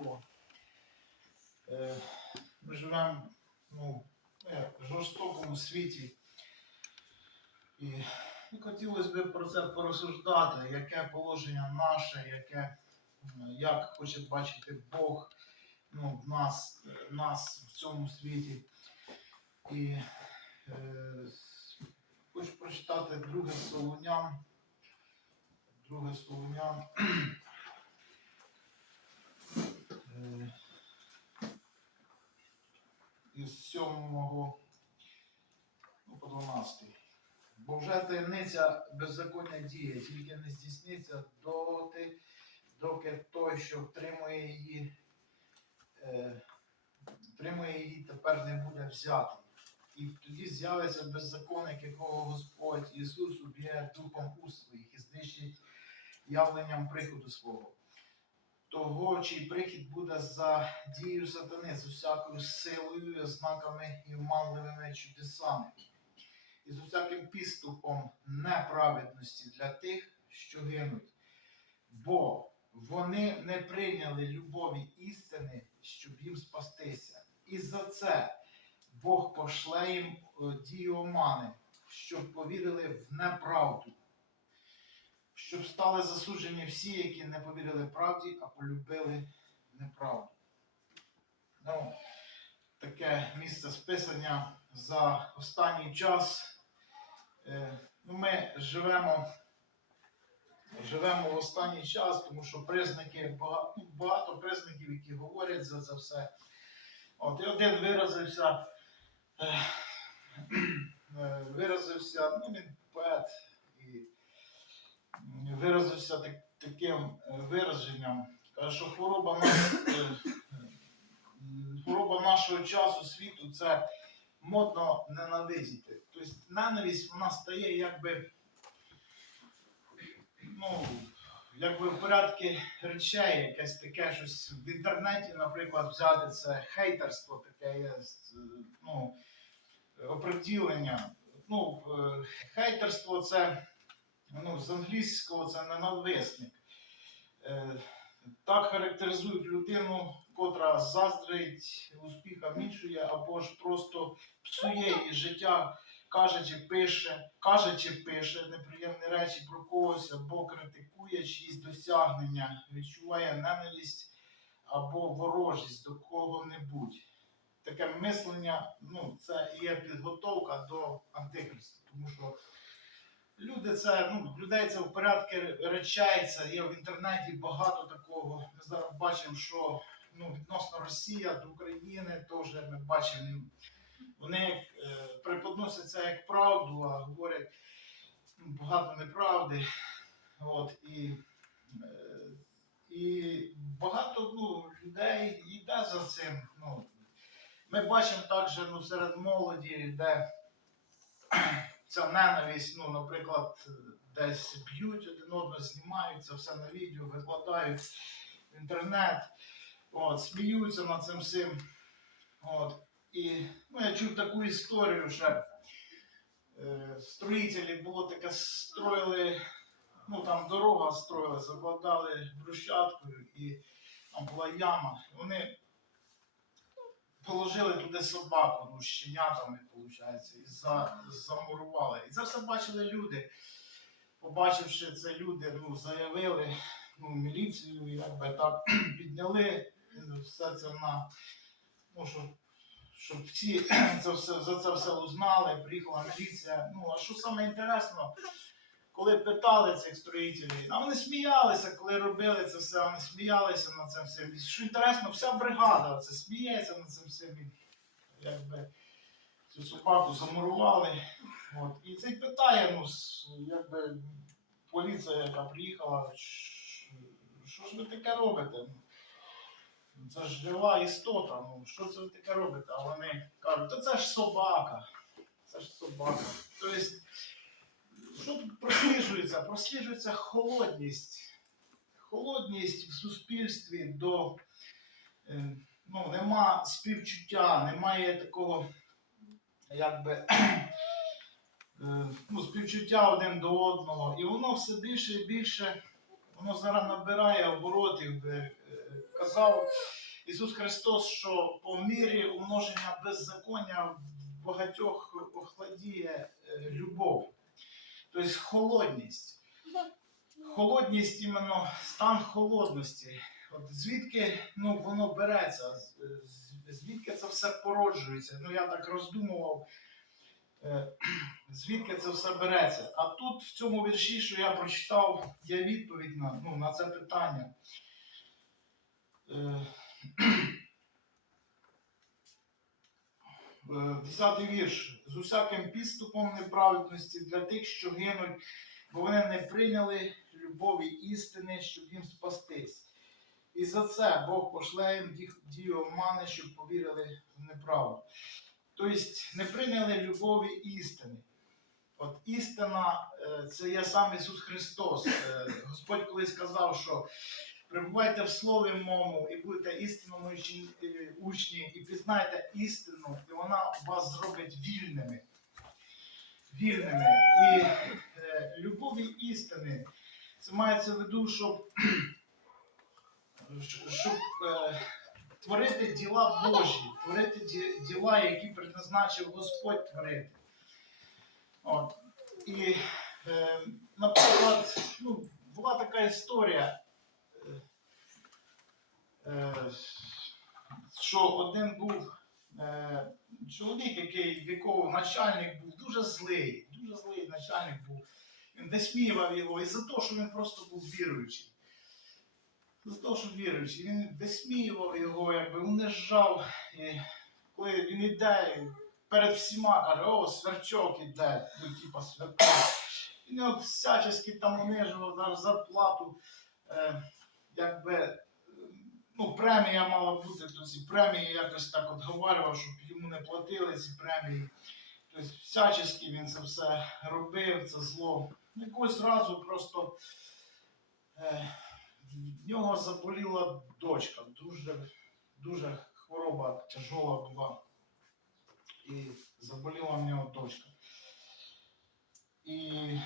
слово. Е, Ми живемо ну, е, в жорстокому світі. І і хотілося б про це порозсуждати, яке положення наше, яке, як хоче бачити Бог ну, нас, нас в цьому світі. І е, хочу прочитати друге Солунян. Друге Солунян. Е, із 7 ну, по 12. Бо вже таємниця беззаконня діє, тільки не здійсниться доти, доки той, що втримує її, е, втримує її, тепер не буде взятий. І тоді з'явиться беззаконник, якого Господь Ісус уб'є духом уст своїх і знищить явленням приходу свого. Того, чий прихід буде за дією сатани, з усякою силою, знаками і вманливими чудесами, і з усяким підступом неправедності для тих, що гинуть. Бо вони не прийняли любові істини, щоб їм спастися. І за це Бог пошле їм е, дію омани, щоб повірили в неправду, щоб стали засуджені всі, які не повірили правді, а полюбили неправду. Ну, таке місце списання за останній час. Е, ну, ми живемо, живемо в останній час, тому що признаки, багато, ну, багато признаків, які говорять за це все. От, і один виразився, е, е, виразився, ну він поет виразився так, таким е, вираженням. Каже, що хвороба, нас, е, хвороба нашого часу, світу це модно ненавидіти. Тобто ненависть вона стає якби, ну, якби в порядку речей, якесь таке щось в інтернеті, наприклад, взяти це хейтерство, таке є, е, ну, оприділення. Ну, е, хейтерство це ну, з англійського це ненависник. Е, Так характеризують людину, котра заздрить успіхам іншої, або ж просто псує її життя, каже чи пише, каже чи пише неприємні речі про когось, або критикує чиїсь досягнення, відчуває ненависть або ворожість до кого-небудь. Таке мислення, ну, це є підготовка до антихриста, тому що люди це, ну, людей це в порядку речей, це є в інтернеті багато такого. Ми зараз бачимо, що ну, відносно Росія до України теж ми бачимо, вони як, е, преподносять це як правду, а говорять ну, багато неправди. От, і, е, і багато ну, людей йде за цим. Ну, ми бачимо також ну, серед молоді, де ця ненависть, ну, наприклад, десь б'ють один одного, знімають це все на відео, викладають в інтернет, от, сміються над цим всім. От. І ну, я чув таку історію, що е, строїтелі було таке, строїли, ну там дорога строїли, закладали брусчаткою і там була яма. Вони положили туди собаку, ну, щенятами, виходить, і за, замурували. І це все бачили люди. Побачивши це, люди ну, заявили ну, міліцію, якби так підняли ну, все це на. Ну, щоб, щоб всі це все, за це все узнали, приїхала міліція. Ну, а що саме інтересно, коли питали цих строїтелів, а вони сміялися, коли робили це все, вони сміялися над цим всім. Що інтересно, вся бригада це сміється над цим всім. Якби цю собаку замурували. От. І цей питає, ну, якби поліція, яка приїхала, що ж ви таке робите? Це ж жива істота, ну що це ви таке робите? А вони кажуть, та це ж собака. Це ж собака. Тобто, що тут просліджується? Просліджується холодність. Холодність в суспільстві до е, ну, нема співчуття, немає такого, якби е, ну, співчуття один до одного. І воно все більше і більше, воно зараз набирає оборотів. е, казав Ісус Христос, що по мірі умноження беззаконня в багатьох охладіє любов, тобто холодність. Холодність, іменно стан холодності. От звідки ну, воно береться, звідки це все породжується. Ну я так роздумував, е, звідки це все береться. А тут в цьому вірші, що я прочитав, є відповідь на, ну, на це питання. Е, Е, Десятий вірш. З усяким підступом неправедності для тих, що гинуть, бо вони не прийняли любові істини, щоб їм спастись. І за це Бог пошле їм ді- дію омани, щоб повірили в неправду. Тобто не прийняли любові істини. От істина е, це є сам Ісус Христос. Е, Господь колись сказав, що Прибувайте в слові мому і будете істинному учні, е, і пізнаєте істину, і вона вас зробить вільними. Вільними. І е, любові істини. Це мається в виду, щоб, щоб е, творити діла Божі, творити ді- діла, які предназначив Господь творити. От. І, е, наприклад, ну, була така історія. Е, що один був е, чоловік, який віковий начальник був дуже злий, дуже злий начальник був. Він висміював його і за те, що він просто був віруючий. За те, що віруючий. Він висміював його, якби унижав. І коли він іде перед всіма каже, о, сверчок іде, ну, типа сверчок. Він його всячески там унижував за зарплату. Е, якби ну, премія мала бути, то ці премії якось так от говорив, щоб йому не платили ці премії. Тобто всячески він це все робив, це зло. Ну, Якогось разу просто е, в нього заболіла дочка, дуже, дуже хвороба тяжола була. І заболіла в нього дочка. І е,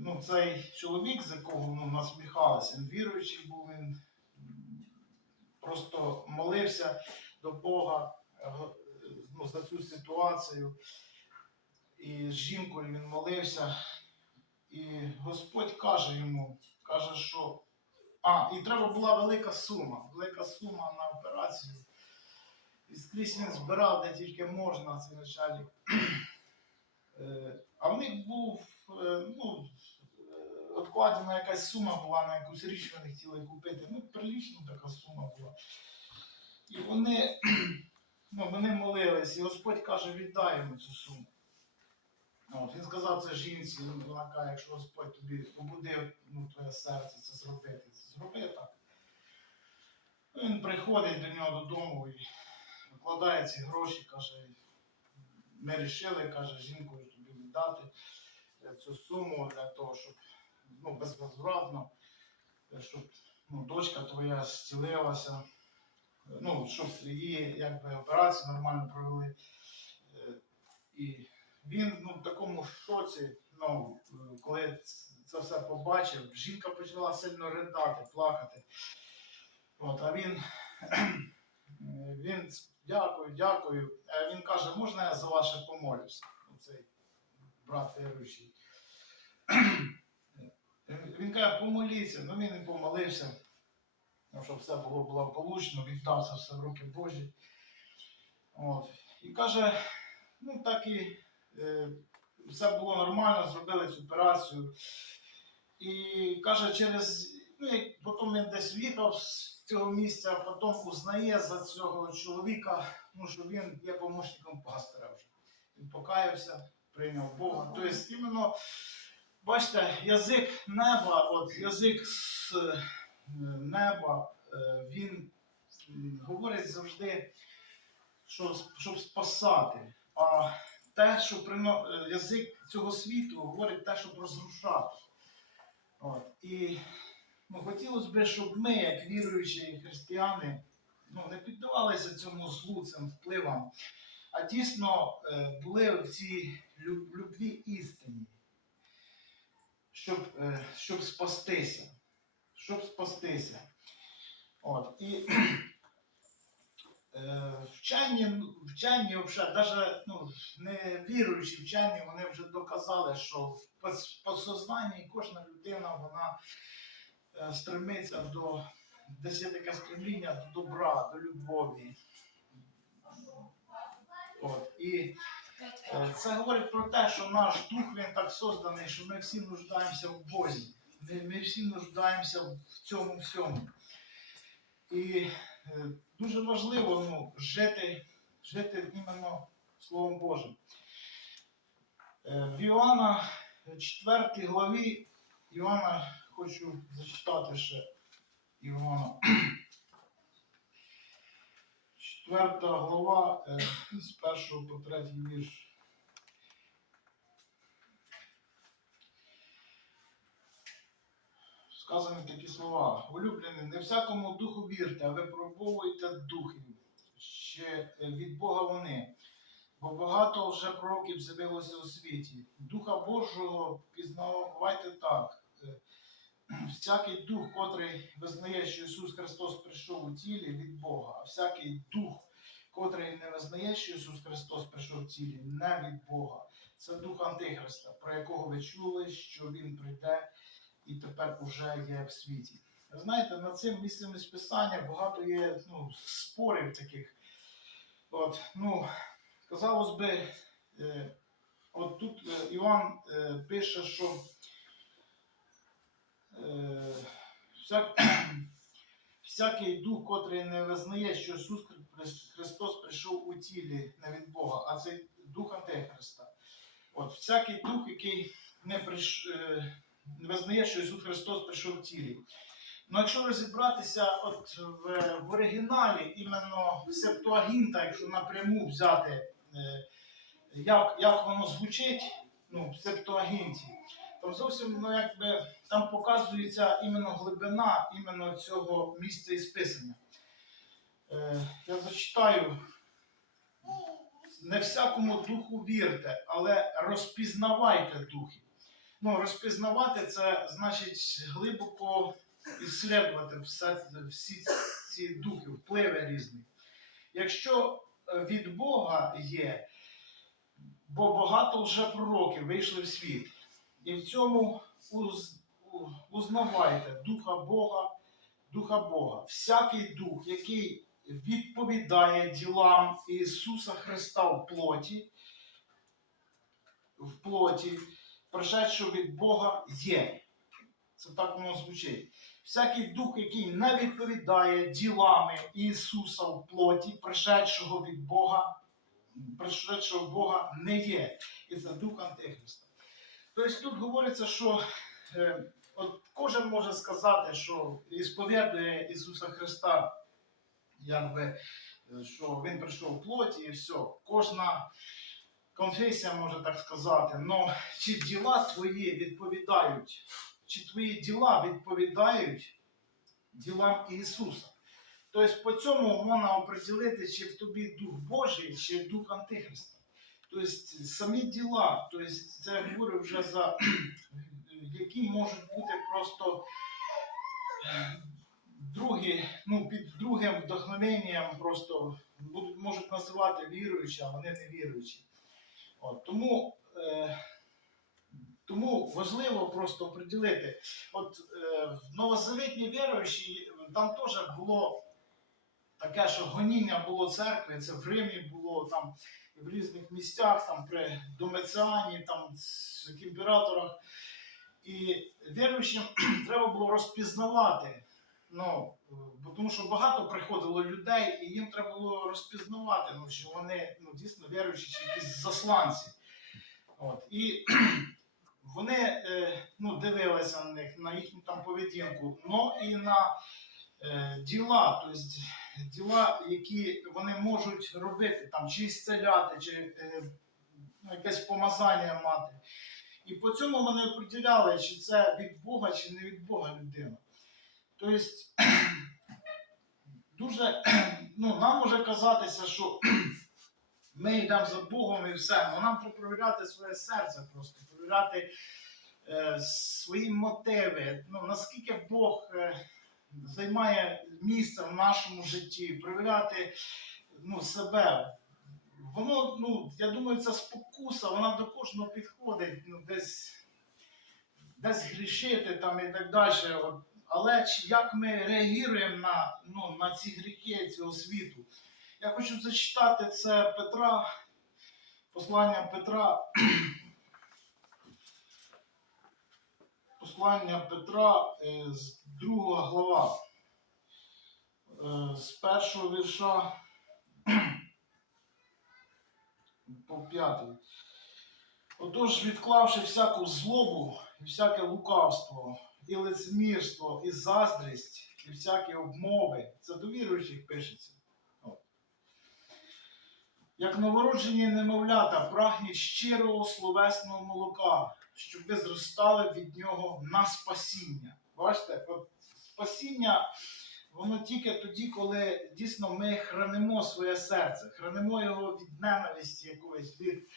ну, цей чоловік, з якого ну, насміхалися, він віруючий був, він просто молився до Бога е, ну, за цю ситуацію. І з жінкою він молився. І Господь каже йому, каже, що. А, і треба була велика сума, велика сума на операцію. І скрізь він збирав, де тільки можна, цей начальник. Е, А в них був, е, ну, откладена якась сума була на якусь річ, вони хотіли купити. Ну, прилічна така сума була. І вони, ну, вони молились, і Господь каже, віддай йому цю суму. От, він сказав це жінці, вона каже, якщо Господь тобі побудив ну, твоє серце це зробити, це зроби так. Він приходить до нього додому і викладає ці гроші, каже, ми вирішили, каже, жінкою тобі віддати е, цю суму для того, щоб ну, безвозвратно, е, щоб ну, дочка твоя зцілилася, е, ну, щоб її якби, операцію нормально провели. Е, І він ну, в такому шоці, ну, коли це все побачив, жінка почала сильно ридати, плакати. От, а він, він дякую, дякую. А він каже, можна я за ваше помолюся? Цей брат віруючий. Він каже, помоліться, ну він і помолився, ну, щоб все було благополучно, віддав це все в руки Божі. От. І каже, ну так і е, все було нормально, зробили цю операцію. І каже, через. Ну, як потім він десь в'їхав з цього місця, а потім узнає за цього чоловіка, ну, що він є помощником пастора вже. Він покаявся, прийняв Бога. Тобто, іменно, бачите, язик неба, от язик з е, неба, е, він говорить завжди, що, щоб спасати. А те, що прино... е, язик цього світу говорить те, щоб розрушати. От. І ну, хотілося б, щоб ми, як віруючі християни, ну, не піддавалися цьому злу, цим впливам, а дійсно були в цій люб- любві істині, щоб, е, щоб спастися. Щоб спастися. От, і вчені, вчені навіть ну, не віруючі вчені, вони вже доказали, що в подсознанні кожна людина вона е, стремиться до таке стремління до добра, до любові. От, і це говорить про те, що наш дух він так созданий, що ми всі нуждаємося в Бозі. Ми, ми всі нуждаємося в цьому всьому. І е, дуже важливо ну, жити, жити іменно Словом Божим. Е, в Іоанна 4 главі Іоанна хочу зачитати ще Іоанна. 4 глава е, з 1 по 3 вірш. Сказані такі слова. Улюблені, не всякому духу вірте, а випробовуйте духів. Ще е, від Бога вони. Бо багато вже пророків з'явилося у світі. Духа Божого пізнавайте так. Всякий дух, котрий визнає, що Ісус Христос прийшов у тілі від Бога, а всякий дух, котрий не визнає, що Ісус Христос прийшов у тілі, не від Бога. Це дух Антихриста, про якого ви чули, що Він прийде і тепер уже є в світі. Знаєте, над цим місцем із Писання багато є ну, спорів таких. От, ну, казалось би, е, от тут е, Іван е, пише, що всяк, всякий дух, котрий не визнає, що Ісус Христос прийшов у тілі не від Бога, а це дух Антихриста. От, всякий дух, який не, приш, е, не визнає, що Ісус Христос прийшов в тілі. Ну, якщо розібратися от в, в оригіналі, іменно Септуагінта, якщо напряму взяти, е, як, як воно звучить ну, в Септуагінті, там зовсім ну, якби, там показується іменно глибина іменно цього місця із писання. Е, я зачитаю. Не всякому духу вірте, але розпізнавайте духи. Ну, розпізнавати це значить глибоко іслідувати всі ці духи, впливи різні. Якщо е, від Бога є, бо багато вже пророків вийшли в світ, і в цьому уз, узнавайте духа Бога, духа Бога. Всякий дух, який відповідає ділам Ісуса Христа в плоті, в плоті, пришедшого від Бога є. Це так воно звучить. Всякий дух, який не відповідає ділами Ісуса в плоті, пришедшого від Бога, пришедшого Бога не є. І це дух Антихриста. Тобто тут говориться, що е, от кожен може сказати, що ісповідує Ісуса Христа, якби, е, що Він прийшов в плоті і все. Кожна конфесія може так сказати. Но чи діла твої відповідають чи твої діла відповідають ділам Ісуса. Тобто по цьому можна оприділити, чи в тобі Дух Божий, чи Дух Антихриста. Тобто самі діла, тобто це я говорю вже за які можуть бути просто е, другі, ну, під другим вдохновенням просто будуть, можуть називати віруючі, а вони не віруючі. От, тому е, тому важливо просто приділити. От е, в новозавітній віруючі там теж було таке, що гоніння було церкви, це в Римі було там в різних місцях, там при Домеціані, там з імператорах. І віруючим треба було розпізнавати. Ну, бо тому що багато приходило людей, і їм треба було розпізнавати, ну, що вони ну, дійсно віруючі чи якісь засланці. От. І вони е, ну, дивилися на них, на їхню там поведінку, ну і на е, діла, тобто діла, які вони можуть робити, там, чи зціляти, чи е, ну, якесь помазання мати. І по цьому вони определяли, чи це від Бога, чи не від Бога людина. Тобто, дуже, ну, нам може казатися, що ми йдемо за Богом і все. але нам треба перевіряти своє серце просто, перевіряти е, свої мотиви. Ну, наскільки Бог е, займає місце в нашому житті, перевіряти ну, себе. Воно, ну, я думаю, ця спокуса, вона до кожного підходить, ну, десь, десь грішити там і так далі. Але як ми реагуємо на, ну, на ці гріхи цього світу? Я хочу зачитати це Петра, послання Петра. Послання Петра е, з другого глава, е, з першого вірша по п'ятий. Отож, відклавши всяку злобу і всяке лукавство, і лицемірство, і заздрість, і всякі обмови, це до віруючих пишеться. Як новороджені немовлята, прагніть щирого словесного молока, щоб ви зростали від нього на спасіння. Бачите, спасіння, воно тільки тоді, коли дійсно ми хранимо своє серце, хранимо його від ненависті якоїсь, від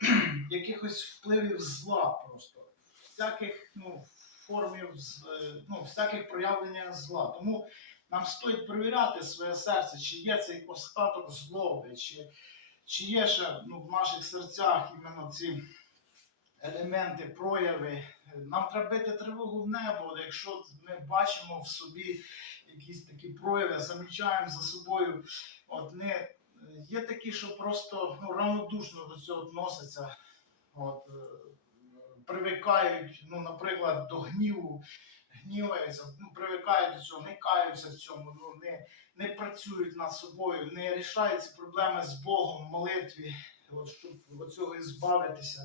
якихось впливів зла просто, всяких ну, формів, е, ну, всяких проявлення зла. Тому нам стоїть перевіряти своє серце, чи є цей остаток злоби, чи, чи є ще ну, в наших серцях іменно ці елементи, прояви. Нам треба бити тривогу в небо, якщо ми бачимо в собі якісь такі прояви, замічаємо за собою. От не, є такі, що просто ну, равнодушно до цього відносяться. От, е, привикають, ну, наприклад, до гніву, гніваються, ну, привикають до цього, не каються в цьому, ну, не, не працюють над собою, не рішають проблеми з Богом в молитві, от, щоб від цього і збавитися.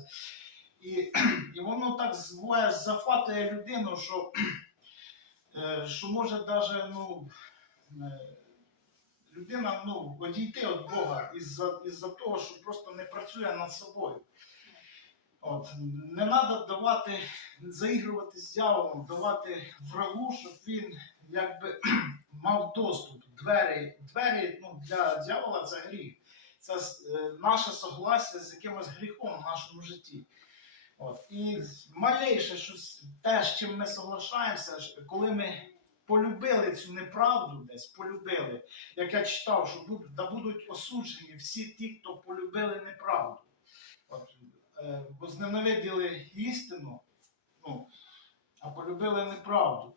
І, і воно так зле зафатує людину, що, е, що може навіть ну, е, людина ну, одійти від Бога із-за із того, що просто не працює над собою. От. Не треба давати, заігрувати з дьяволом, давати врагу, щоб він якби мав доступ. Двері, двері ну, для дьявола це гріх. Це е, наше согласие з якимось гріхом в нашому житті. От. І малейше щось, те, з чим ми соглашаємося, коли ми полюбили цю неправду десь, полюбили, як я читав, що будуть, да будуть осуджені всі ті, хто полюбили неправду. От, е, бо зненавиділи істину, ну, а полюбили неправду.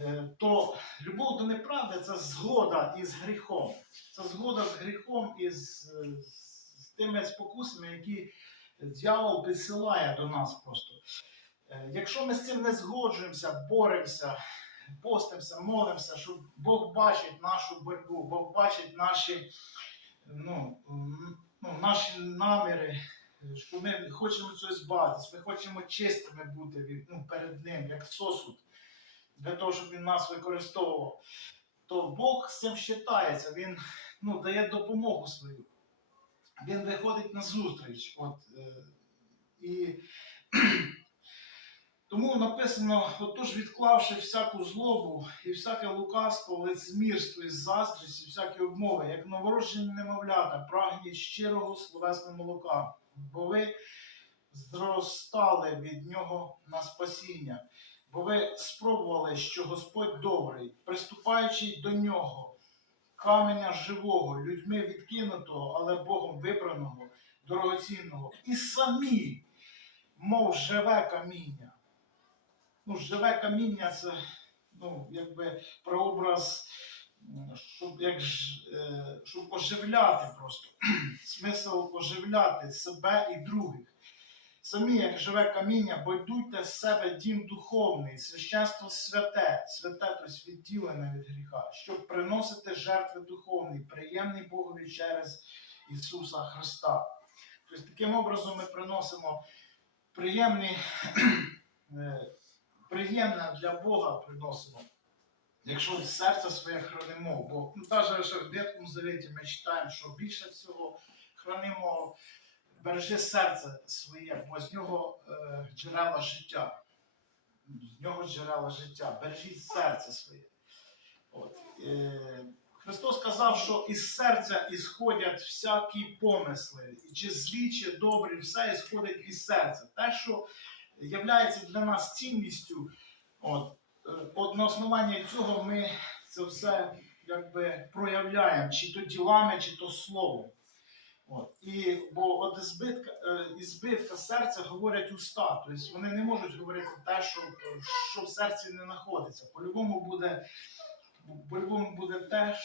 Е, то любов до неправди це згода із гріхом. Це згода з гріхом і з, з тими спокусами, які дьявол підсилає до нас просто. Е, Якщо ми з цим не згоджуємося, боремося, постимося, молимося, що Бог бачить нашу боротьбу, Бог бачить наші, ну, ну, наші наміри, що ми хочемо цього збавитись, ми хочемо чистими бути від, ну, перед Ним, як сосуд, для того, щоб він нас використовував, то Бог з цим вважається, Він ну, дає допомогу свою. Він виходить на зустріч. От, е, і тому написано: отож, відклавши всяку злобу і всяке лукавство, лицемірство і заздрість, і всякі обмови, як новороджені немовлята, прагніть щирого словесного молока, бо ви зростали від нього на спасіння, бо ви спробували, що Господь добрий, приступаючи до нього, каменя живого, людьми відкинутого, але Богом вибраного, дорогоцінного, і самі, мов живе каміння. Ну, живе каміння це ну, якби прообраз, щоб, як, е, щоб оживляти просто. Смисл оживляти себе і других. Самі, як живе каміння, бойдуйте з себе дім духовний, священство святе, святе, тобто відділене від гріха, щоб приносити жертви духовні, приємні Богові через Ісуса Христа. Тобто таким образом ми приносимо приємні, е, приємне для Бога приносимо. Якщо серце своє хранимо, бо навіть в Ветхому Завіті ми читаємо, що більше всього хранимо, бережи серце своє, бо з нього е, джерела життя. З нього джерела життя. Бережіть серце своє. От. Е, Христос сказав, що із серця ісходять всякі помисли, і чи злі, чи добрі, все ісходить із серця. Те, що являється для нас цінністю, от, е, от на основанні цього ми це все якби проявляємо, чи то ділами, чи то словом. От. І, бо от збитка, е, збитка серця говорять уста. Тобто вони не можуть говорити те, що, що в серці не знаходиться. По-любому буде, по-любому буде те,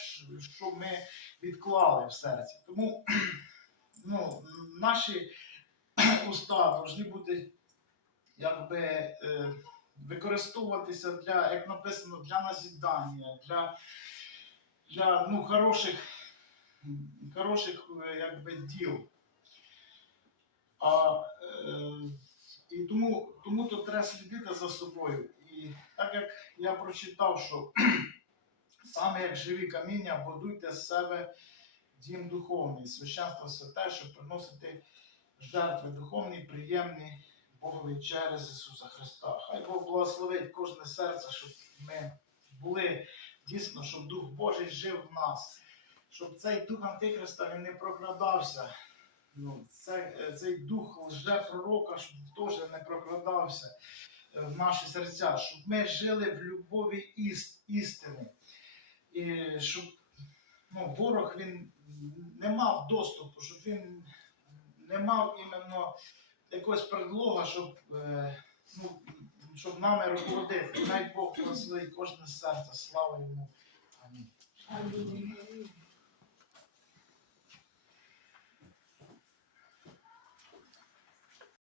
що ми відклали в серці. Тому ну, наші уста повинні бути якби е, використовуватися для, як написано, для назідання, для, для ну, хороших, хороших е, якби, діл. А, е, і тому, тому то треба слідити за собою. І так як я прочитав, що саме як живі каміння, будуйте з себе дім духовний, священство святе, щоб приносити жертви духовні, приємні Богові через Ісуса Христа. Хай Бог благословить кожне серце, щоб ми були дійсно, щоб Дух Божий жив в нас, щоб цей дух Антихриста він не прокрадався. Ну, це, е, цей дух лжепророка, щоб теж не прокрадався е, в наші серця, щоб ми жили в любові іс- істини. І щоб ну, ворог він не мав доступу, щоб він не мав іменно якогось предлога, щоб, е, ну, щоб нами руководити. Най Бог благословить кожне серце. Слава йому. Амінь.